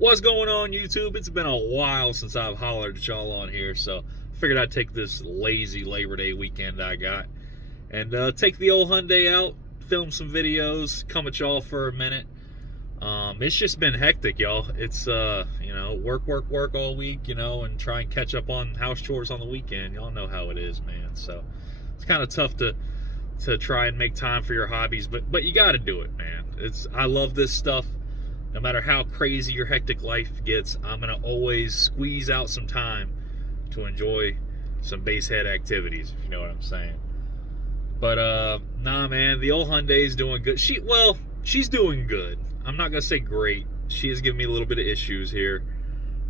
What's going on, YouTube? It's been a while since I've hollered at y'all on here, so I figured I'd take this lazy Labor Day weekend I got and take the old Hyundai out, film some videos, come at y'all for a minute. It's just been hectic, y'all. It's work all week, and try and catch up on house chores on the weekend. Y'all know how it is, man. So it's kind of tough to try and make time for your hobbies, but you got to do it, man. I love this stuff. No matter how crazy your hectic life gets, I'm going to always squeeze out some time to enjoy some basehead activities, if you know what I'm saying. But, nah, man, the old Hyundai's doing good. She's doing good. I'm not going to say great. She has given me a little bit of issues here.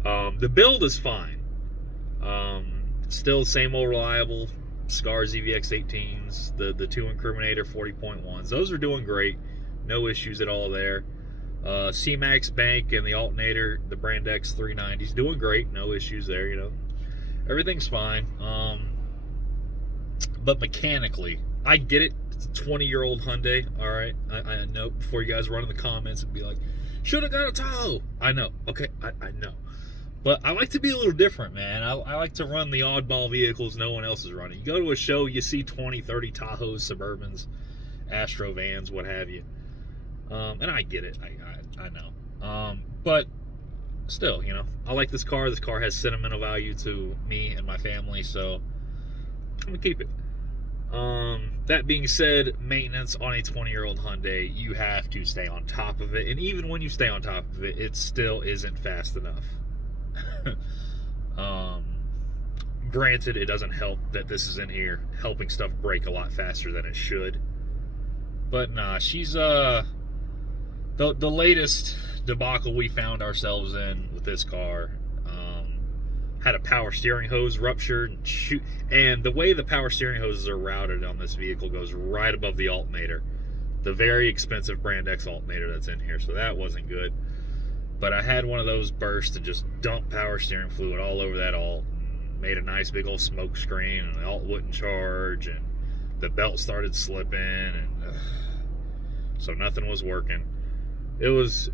The build is fine. Still same old reliable Scars EVX18s, the two Incriminator 40.1s. Those are doing great. No issues at all there. C-Max Bank and the alternator, the Brand X 390s, doing great. No issues there, Everything's fine. But mechanically, I get it. It's a 20-year-old Hyundai, all right? I know, before you guys run in the comments and be like, should have got a Tahoe. I know, okay, I know. But I like to be a little different, man. I like to run the oddball vehicles no one else is running. You go to a show, you see 20, 30 Tahoes, Suburbans, Astro vans, what have you. And I get it. I know. But still, I like this car. This car has sentimental value to me and my family, so I'm going to keep it. That being said, maintenance on a 20-year-old Hyundai, you have to stay on top of it. And even when you stay on top of it, it still isn't fast enough. Granted, it doesn't help that this is in here helping stuff break a lot faster than it should. But nah, she's the latest debacle we found ourselves in with this car, had a power steering hose ruptured, and the way the power steering hoses are routed on this vehicle goes right above the alternator, the very expensive Brand X alternator that's in here, so that wasn't good. But I had one of those burst and just dumped power steering fluid all over that alt, and made a nice big old smoke screen, and the alt wouldn't charge, and the belt started slipping, and so nothing was working. It was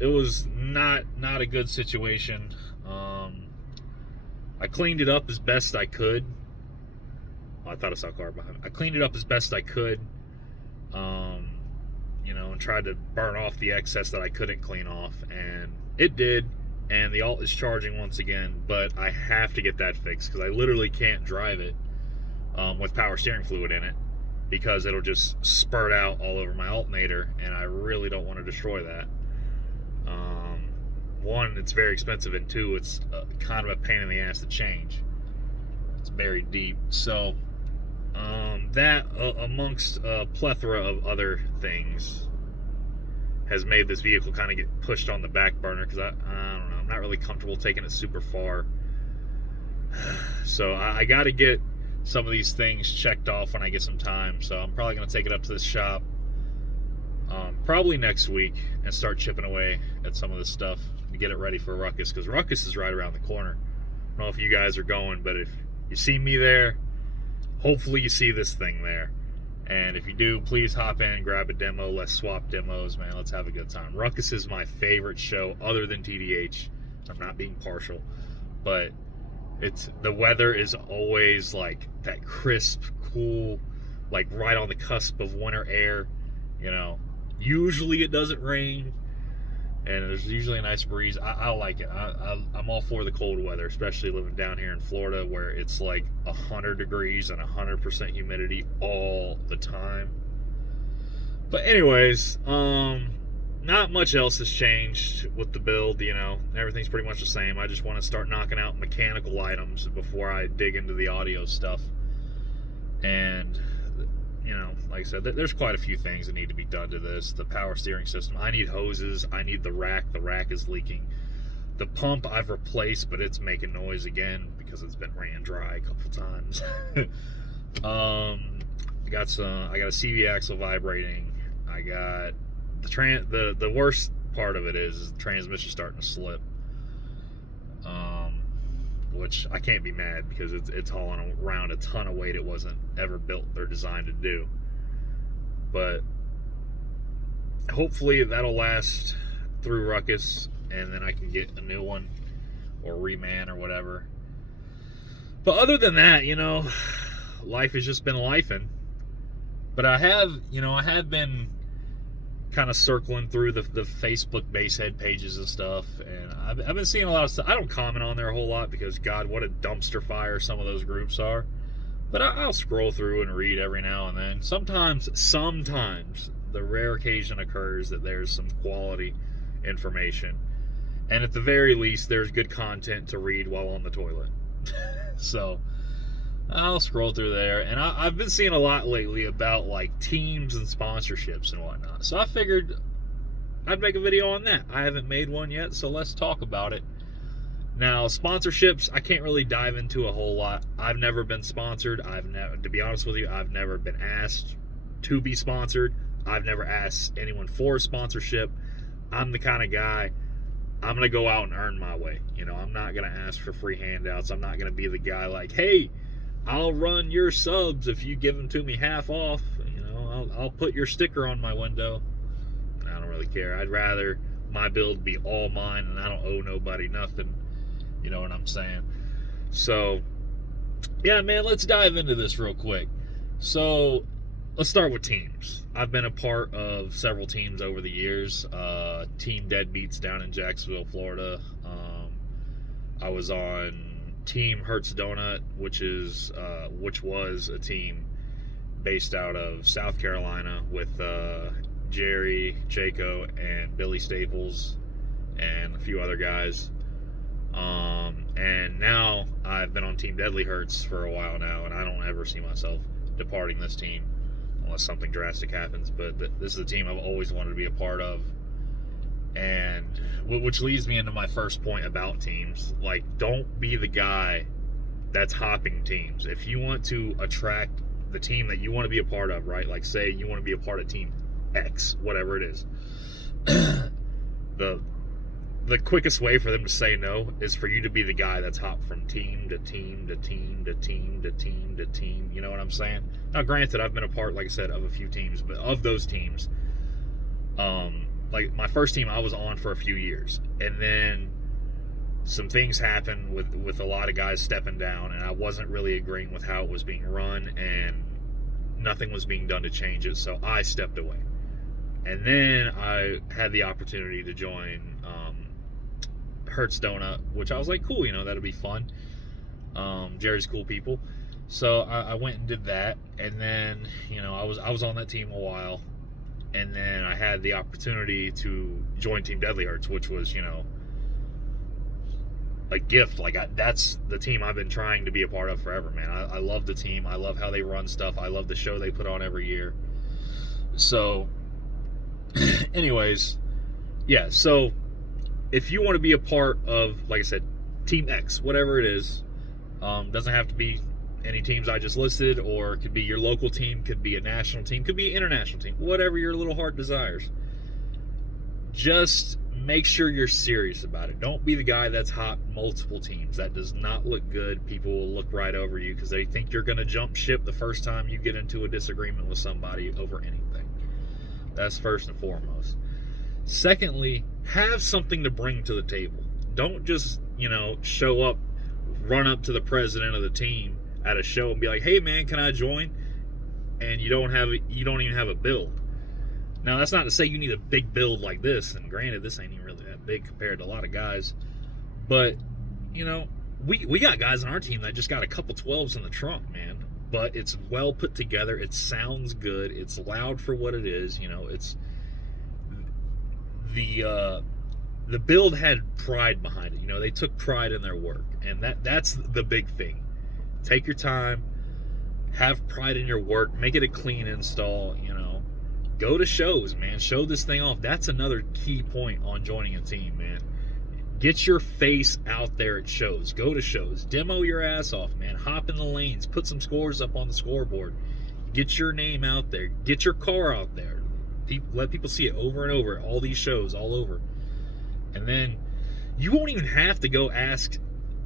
not a good situation. I cleaned it up as best I could. Oh, I thought I saw a car behind me. I cleaned it up as best I could, and tried to burn off the excess that I couldn't clean off, and it did. And the alt is charging once again, but I have to get that fixed because I literally can't drive it with power steering fluid in it, because it'll just spurt out all over my alternator, and I really don't want to destroy that. One, it's very expensive, and two, it's kind of a pain in the ass to change. It's buried deep. So that, amongst a plethora of other things, has made this vehicle kind of get pushed on the back burner, because I don't know, I'm not really comfortable taking it super far. So I got to get some of these things checked off when I get some time. So I'm probably going to take it up to this shop probably next week and start chipping away at some of this stuff to get it ready for Ruckus, because Ruckus is right around the corner. I don't know if you guys are going, but if you see me there, hopefully you see this thing there. And if you do, please hop in, grab a demo. Let's swap demos, man. Let's have a good time. Ruckus is my favorite show other than TDH. I'm not being partial, but the weather is always like that crisp, cool, like right on the cusp of winter air. Usually it doesn't rain, and there's usually a nice breeze. I like it. I'm all for the cold weather, especially living down here in Florida, where it's like 100 degrees and 100% humidity all the time. But anyways, not much else has changed with the build. Everything's pretty much the same. I just want to start knocking out mechanical items before I dig into the audio stuff. And like I said, there's quite a few things that need to be done to this. The power steering system, I need hoses. I need the rack is leaking. The pump I've replaced, but it's making noise again because it's been ran dry a couple times. I got a CV axle vibrating. I got the worst part of it is the transmission starting to slip. Which I can't be mad, because it's hauling around a ton of weight it wasn't ever built or designed to do. But hopefully that'll last through Ruckus. and then I can get a new one or reman or whatever. But other than that, life has just been lifing. But I have been kind of circling through the Facebook basehead pages and stuff, and I've been seeing a lot of stuff. I don't comment on there a whole lot because, God, what a dumpster fire some of those groups are. But I'll scroll through and read every now and then. Sometimes the rare occasion occurs that there's some quality information, and at the very least, there's good content to read while on the toilet. So I'll scroll through there, and I've been seeing a lot lately about like teams and sponsorships and whatnot. So I figured I'd make a video on that. I haven't made one yet, so let's talk about it. Now, sponsorships, I can't really dive into a whole lot. I've never been sponsored. To be honest with you, I've never been asked to be sponsored. I've never asked anyone for a sponsorship. I'm the kind of guy, I'm going to go out and earn my way. I'm not going to ask for free handouts. I'm not going to be the guy like, hey, I'll run your subs if you give them to me half off. I'll put your sticker on my window. I don't really care. I'd rather my build be all mine and I don't owe nobody nothing. You know what I'm saying? So, yeah, man, let's dive into this real quick. So, let's start with teams. I've been a part of several teams over the years. Team Deadbeats down in Jacksonville, Florida. I was on Team Hertz Donut, which was a team based out of South Carolina with Jerry, Chaco, and Billy Staples, and a few other guys. And now I've been on Team Deadly Hertz for a while now, and I don't ever see myself departing this team unless something drastic happens. But this is a team I've always wanted to be a part of. And which leads me into my first point about teams. Like, don't be the guy that's hopping teams. If you want to attract the team that you want to be a part of, right? Like, say you want to be a part of Team X, whatever it is. The quickest way for them to say no is for you to be the guy that's hopped from team to team to team to team to team to team. You know what I'm saying? Now, granted, I've been a part, like I said, of a few teams, but of those teams, like my first team I was on for a few years, and then some things happened with a lot of guys stepping down, and I wasn't really agreeing with how it was being run, and nothing was being done to change it, so I stepped away. And then I had the opportunity to join Hertz Donut, which I was like, cool, that'll be fun. Jerry's cool people. So I went and did that, and then, I was on that team a while, and then I had the opportunity to join Team Deadly Hertz, which was, a gift. Like, that's the team I've been trying to be a part of forever, man. I love the team. I love how they run stuff. I love the show they put on every year. So, anyways, yeah, so if you want to be a part of, like I said, Team X, whatever it is, doesn't have to be any teams I just listed, or it could be your local team, could be a national team, could be an international team, whatever your little heart desires. Just make sure you're serious about it. Don't be the guy that's hot multiple teams. That does not look good. People will look right over you because they think you're going to jump ship the first time you get into a disagreement with somebody over anything. That's first and foremost. Secondly, have something to bring to the table. Don't just, show up, run up to the president of the team at a show and be like, hey man, can I join? And you don't even have a build. Now, that's not to say you need a big build like this, and granted, this ain't even really that big compared to a lot of guys, but, we got guys on our team that just got a couple 12s in the trunk, man, but it's well put together, it sounds good, it's loud for what it is, it's, the build had pride behind it, they took pride in their work, and that's the big thing. Take your time, have pride in your work, make it a clean install, go to shows, man. Show this thing off. That's another key point on joining a team, man. Get your face out there at shows. Go to shows. Demo your ass off, man. Hop in the lanes. Put some scores up on the scoreboard. Get your name out there. Get your car out there. Let people see it over and over. All these shows, all over. And then you won't even have to go ask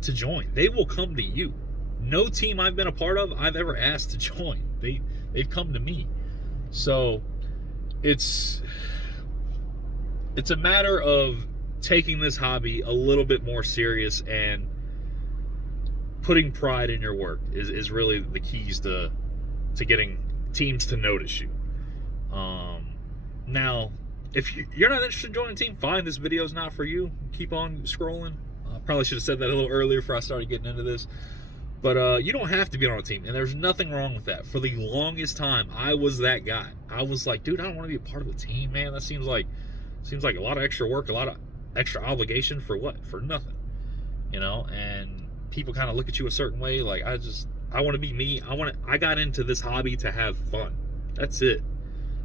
to join. They will come to you. No team I've been a part of, I've ever asked to join. They've come to me. So it's a matter of taking this hobby a little bit more serious and putting pride in your work is really the keys to getting teams to notice you. Now, if you're not interested in joining a team, fine, this video is not for you. Keep on scrolling. Probably should have said that a little earlier before I started getting into this. But you don't have to be on a team, and there's nothing wrong with that. For the longest time, I was that guy. I was like, dude, I don't want to be a part of a team, man. That seems like a lot of extra work, a lot of extra obligation for what? For nothing, And people kind of look at you a certain way. Like, I want to be me. I got into this hobby to have fun. That's it.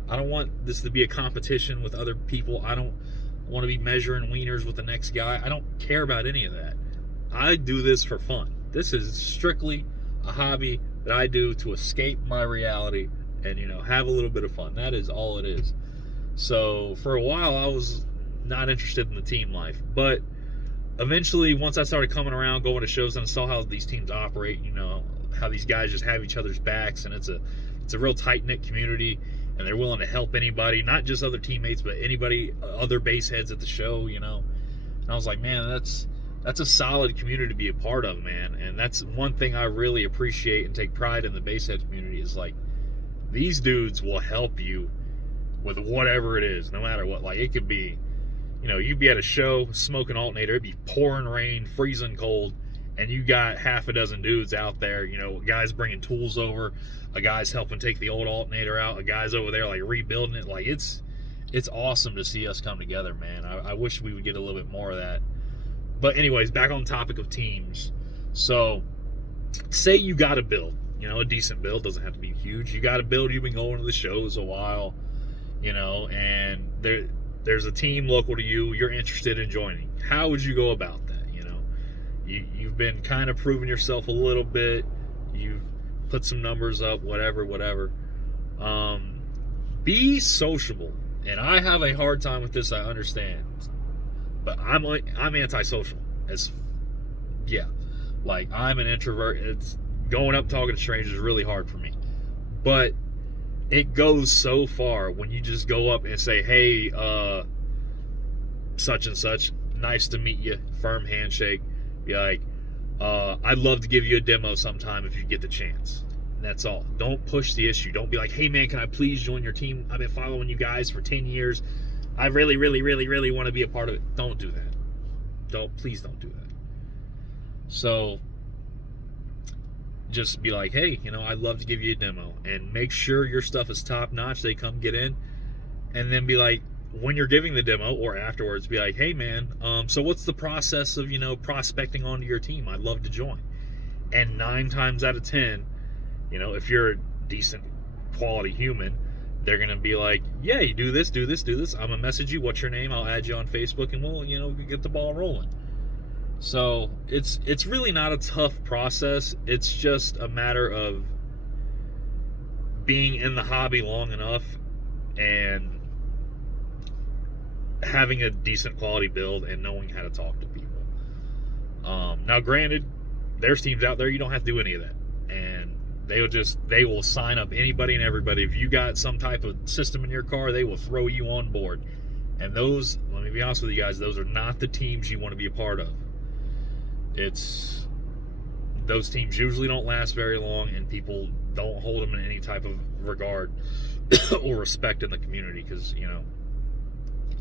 I don't want this to be a competition with other people. I don't want to be measuring wieners with the next guy. I don't care about any of that. I do this for fun. This is strictly a hobby that I do to escape my reality and, have a little bit of fun. That is all it is. So for a while, I was not interested in the team life. But eventually, once I started coming around, going to shows, and I saw how these teams operate, how these guys just have each other's backs, and it's a real tight-knit community, and they're willing to help anybody, not just other teammates, but anybody, other base heads at the show, And I was like, man, that's a solid community to be a part of, man. And that's one thing I really appreciate and take pride in the basehead community is, like, these dudes will help you with whatever it is, no matter what. Like, it could be, you'd be at a show, smoking alternator, it'd be pouring rain, freezing cold, and you got half a dozen dudes out there, guys bringing tools over, a guy's helping take the old alternator out, a guy's over there, like, rebuilding it. Like, it's awesome to see us come together, man. I wish we would get a little bit more of that. But anyways, back on the topic of teams. So, say you got a build, a decent build, doesn't have to be huge. You got a build, you've been going to the shows a while, and there's a team local to you, you're interested in joining. How would you go about that? You've been kind of proving yourself a little bit. You've put some numbers up, whatever. Be sociable. And I have a hard time with this, I understand. But I'm antisocial. Like, I'm an introvert. It's going up talking to strangers is really hard for me. But it goes so far when you just go up and say, hey, such and such, nice to meet you, firm handshake. Be like, I'd love to give you a demo sometime if you get the chance. And that's all. Don't push the issue. Don't be like, hey man, can I please join your team? I've been following you guys for 10 years. I really, really, really, really want to be a part of it. Don't do that. Please don't do that. So just be like, hey, I'd love to give you a demo, and make sure your stuff is top notch. They come get in, and then be like, when you're giving the demo or afterwards, be like, hey man, so what's the process of, prospecting onto your team? I'd love to join. And 9 times out of 10, if you're a decent quality human, they're going to be like, yeah, you do this. I'm going to message you. What's your name? I'll add you on Facebook, and we'll, get the ball rolling. So it's really not a tough process. It's just a matter of being in the hobby long enough and having a decent quality build and knowing how to talk to people. Now, granted, there's teams out there you don't have to do any of that, and they will sign up anybody and everybody. If you got some type of system in your car, they will throw you on board. And those, let me be honest with you guys, those are not the teams you want to be a part of. Those teams usually don't last very long, and people don't hold them in any type of regard or respect in the community, because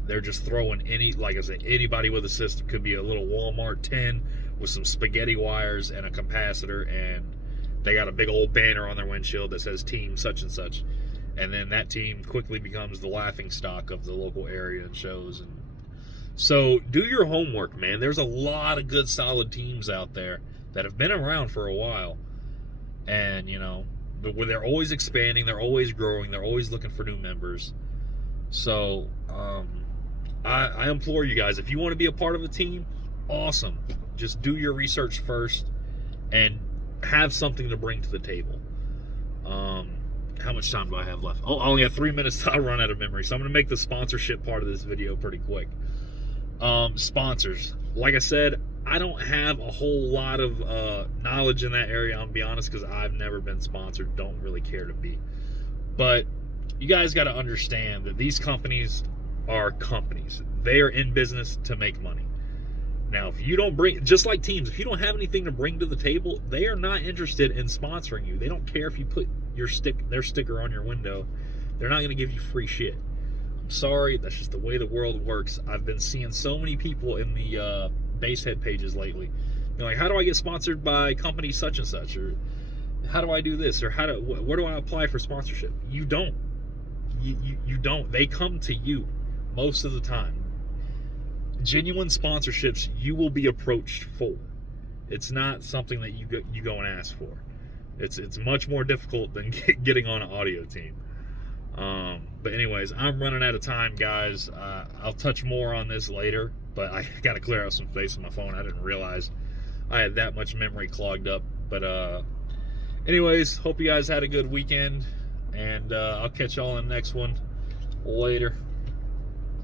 they're just throwing like I said, anybody with a system. Could be a little Walmart tin with some spaghetti wires and a capacitor, and they got a big old banner on their windshield that says team such and such, and then that team quickly becomes the laughing stock of the local area and shows. And so do your homework, man. There's a lot of good solid teams out there that have been around for a while, and but they're always expanding, they're always growing, they're always looking for new members. So I implore you guys, if you want to be a part of a team, awesome. Just do your research first and have something to bring to the table. How much time do I have left? Oh, I only have 3 minutes till I run out of memory. So I'm going to make the sponsorship part of this video pretty quick. Sponsors. Like I said, I don't have a whole lot of knowledge in that area, I'll be honest, because I've never been sponsored. Don't really care to be. But you guys got to understand that these companies are companies. They are in business to make money. Now, if you don't bring, just like teams, if you don't have anything to bring to the table, they are not interested in sponsoring you. They don't care if you put their sticker on your window. They're not going to give you free shit. I'm sorry, that's just the way the world works. I've been seeing so many people in the Basehead pages lately. They're like, how do I get sponsored by company such and such? Or how do I do this? Or where do I apply for sponsorship? You don't. You don't. They come to you most of the time. Genuine sponsorships you will be approached for. It's not something that you go and ask for. It's much more difficult than getting on an audio team. But anyways, I'm running out of time, guys. I'll touch more on this later, but I got to clear out some space on my phone. I didn't realize I had that much memory clogged up. But anyways, hope you guys had a good weekend, and I'll catch y'all in the next one. Later.